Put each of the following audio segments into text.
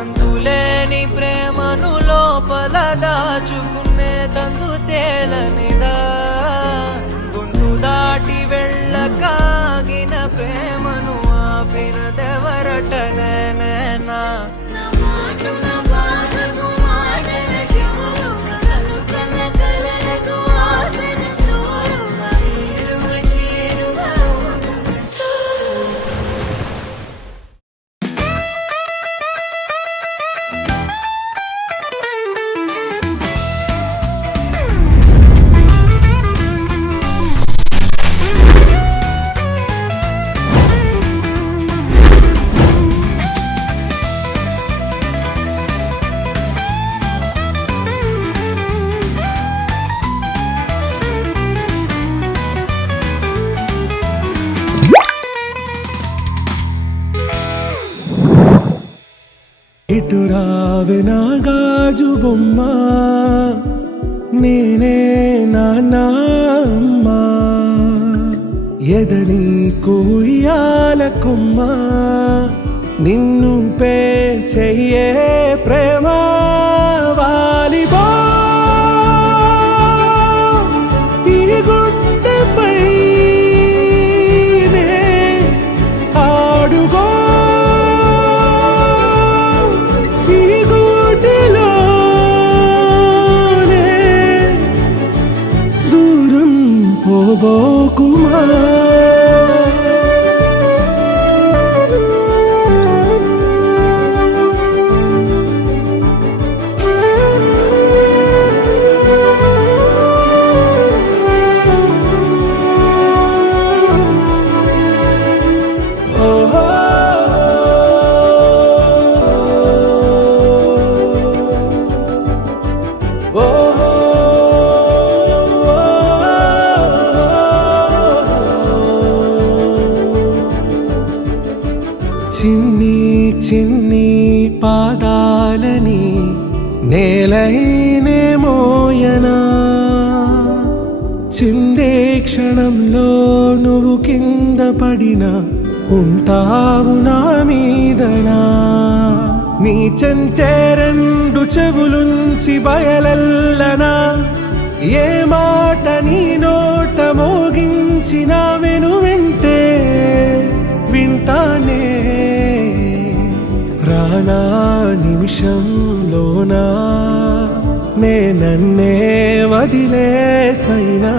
అందులేని ప్రేమను లోపల దాచుకునే తందు తేలనిదా గొంతు దాటి వెళ్ళకాగిన ప్రేమను ఆపినదెవరటనేనా ఇటు రావే నా గాజు బొమ్మ నేనే నాన్నమ్మ ఎదని కుయ్యాల కొమ్మ నిన్ను పే చెయ్యే ప్రేమ వాలిబా ఈ గుండెపై ఆడుగో పోబోకుమా చిన్ని చిన్ని పాదాలని నేలైనే మోయనా చిందే క్షణంలో నువ్వు కింద పడినా ఉంటావు నా మీదనా నీ చెంతే రెండు చెవులుంచి బయలెల్లనా ఏ మాట నీ నోట మోగించిన వెను వింటే వింటానే రానా నిమిషంలోనా నే నన్నే వదిలేసైనా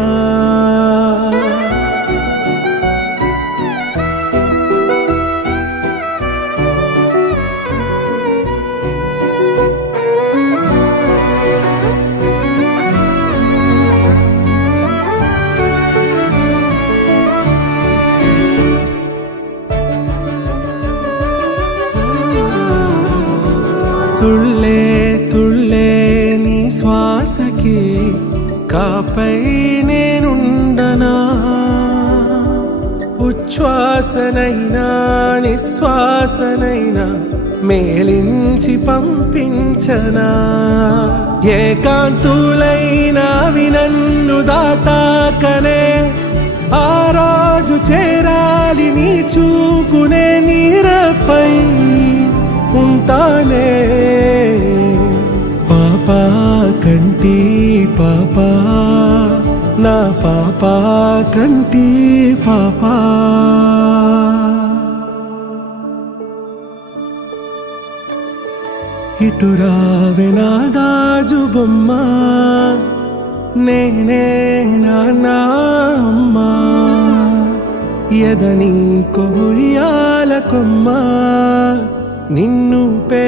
తుళ్ళే తుళ్ళే నీ శ్వాసకి కాపై నేనుండనా ఉచ్ఛ్వాసనైనా నిశ్వాసనైనా మేలించి పంపించనా ఏకాంతులైనవి నన్ను దాటాకనే ఆ రాజు చేరాలి నీ చూపునే నీరపై ఉంటానే పాపా కంటి పాపా నా పాపా కంటి పాపా ఇటు రావే నా గాజు బొమ్మ నేనే నాన్నమ్మ ఎదని కొయ్యాల కొమ్మ నిన్ను పే